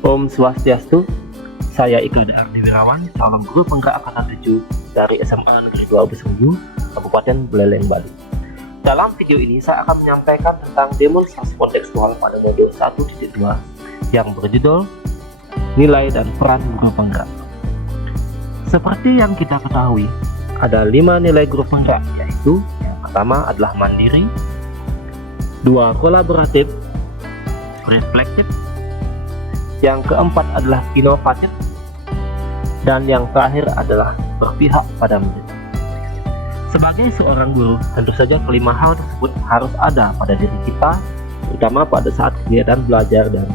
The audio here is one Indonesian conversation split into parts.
Om Swastiastu, saya Ika Ardi Wirawan, calon guru penggerak angkatan 7 dari SMA Negeri 2 Besuyu, Kabupaten Buleleng, Bali. Dalam video ini saya akan menyampaikan tentang demonstrasi kontekstual pada modul 1.2 yang berjudul Nilai dan Peran Guru Penggerak. Seperti yang kita ketahui, ada 5 nilai guru penggerak, yaitu yang pertama adalah mandiri, 2 kolaboratif, reflektif, yang keempat adalah inovatif, dan yang terakhir adalah berpihak pada murid. Sebagai seorang guru, tentu saja kelima hal tersebut harus ada pada diri kita, terutama pada saat kegiatan belajar dan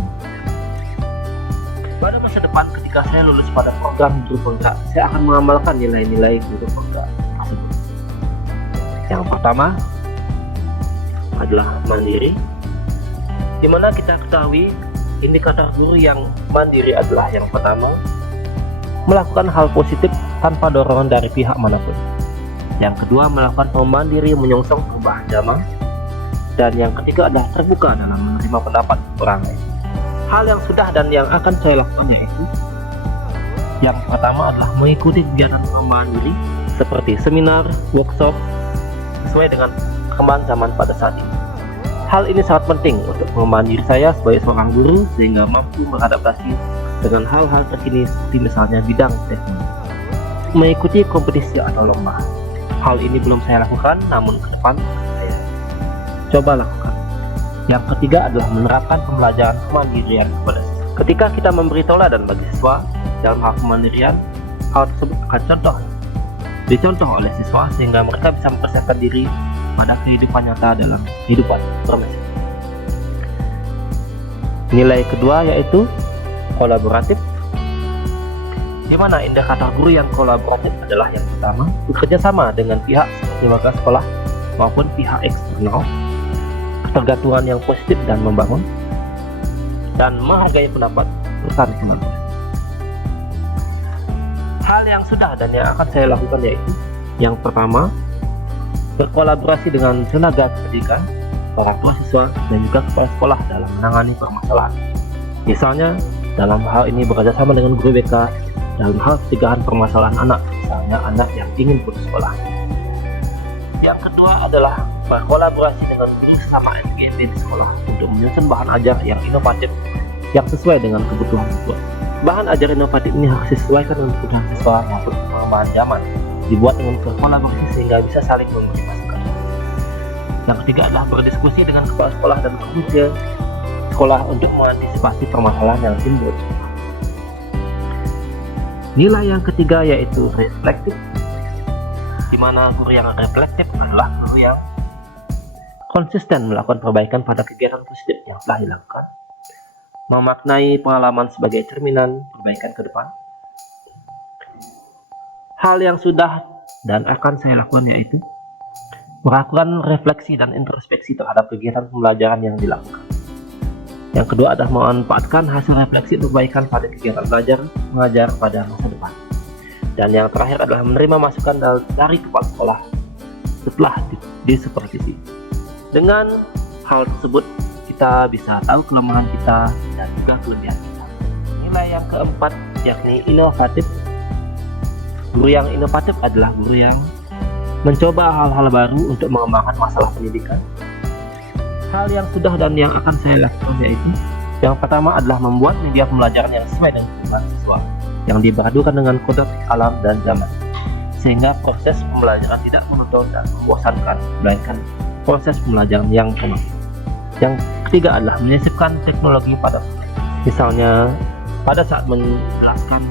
pada masa depan. Ketika saya lulus pada program guru penggerak, saya akan mengamalkan nilai-nilai guru penggerak tersebut. Yang pertama adalah mandiri, di mana kita ketahui indikator guru yang mandiri adalah yang pertama, melakukan hal positif tanpa dorongan dari pihak manapun. Yang kedua, melakukan mandiri menyongsong perubahan zaman. Dan yang ketiga adalah terbuka dalam menerima pendapat orang lain. Hal yang sudah dan yang akan saya lakukan yaitu, yang pertama adalah mengikuti kegiatan pengembangan diri seperti seminar, workshop sesuai dengan perkembangan zaman pada saat ini. Hal ini sangat penting untuk pengembangan diri saya sebagai seorang guru sehingga mampu beradaptasi dengan hal-hal terkini seperti misalnya bidang teknologi. Mengikuti kompetisi atau lomba. Hal ini belum saya lakukan, namun ke depan saya coba lakukan. Yang ketiga adalah menerapkan pembelajaran kemandirian kepada siswa. Ketika kita memberi teladan bagi siswa dalam hal kemandirian, hal tersebut akan dicontoh oleh siswa sehingga mereka bisa mempersiapkan diri pada kehidupan nyata dalam kehidupan bermasyarakat. Nilai kedua yaitu kolaboratif, di mana indikator guru yang kolaboratif adalah yang pertama, bekerja sama dengan pihak seperti warga sekolah maupun pihak eksternal, ketergantungan yang positif dan membangun, dan menghargai pendapat rekan teman-teman. Hal yang sudah dan yang akan saya lakukan yaitu, yang pertama, berkolaborasi dengan tenaga pendidikan, orang tua siswa, dan juga kepala sekolah dalam menangani permasalahan. Misalnya, dalam hal ini bekerjasama dengan guru BK dalam hal pencegahan permasalahan anak, misalnya anak yang ingin putus sekolah. Yang kedua adalah berkolaborasi dengan guru sesama SGB di sekolah untuk menyusun bahan ajar yang inovatif yang sesuai dengan kebutuhan siswa. Bahan ajar inovatif ini harus disesuaikan dengan kebutuhan siswa maupun perkembangan zaman, dibuat dengan berkolaborasi sehingga bisa saling memberi masukan. Yang ketiga adalah berdiskusi dengan kepala sekolah dan guru sekolah untuk mengantisipasi permasalahan yang timbul. Nilai yang ketiga yaitu reflektif, di mana guru yang reflektif adalah guru yang konsisten melakukan perbaikan pada kegiatan positif yang telah dilakukan, memaknai pengalaman sebagai cerminan perbaikan ke depan. Hal yang sudah dan akan saya lakukan yaitu melakukan refleksi dan introspeksi terhadap kegiatan pembelajaran yang dilakukan. Yang kedua adalah memanfaatkan hasil refleksi perbaikan pada kegiatan belajar mengajar pada masa depan. Dan yang terakhir adalah menerima masukan dari kepala sekolah setelah disupervisi. Dengan hal tersebut kita bisa tahu kelemahan kita dan juga kelebihan kita. Nilai yang keempat yakni inovatif. Guru yang inovatif adalah guru yang mencoba hal-hal baru untuk mengembangkan masalah pendidikan. Hal yang sudah dan yang akan saya lakukan yaitu, yang pertama adalah membuat media pembelajaran yang sesuai dengan kebutuhan siswa, yang dipadukan dengan kodrat alam dan zaman, sehingga proses pembelajaran tidak monoton dan membosankan, melainkan proses pembelajaran yang penuh. Yang ketiga adalah menyisipkan teknologi pada siswa. Misalnya pada saat menjelaskan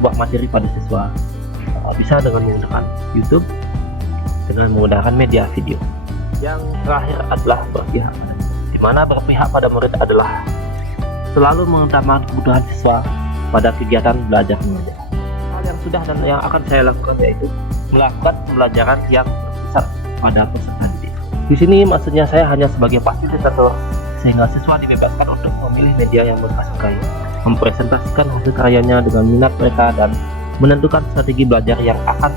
sebuah materi pada siswa, bisa dengan menggunakan YouTube, dengan menggunakan media video. Yang terakhir adalah berpihak pada murid, di mana berpihak pada murid adalah selalu mengutamakan kebutuhan siswa pada kegiatan belajar mengajar. Hal yang sudah dan yang akan saya lakukan yaitu melakukan pembelajaran yang berpusat pada peserta didik. Di sini maksudnya saya hanya sebagai fasilitator sehingga siswa dibebaskan untuk memilih media yang mereka sukai, mempresentasikan hasil karyanya dengan minat mereka dan menentukan strategi belajar yang akan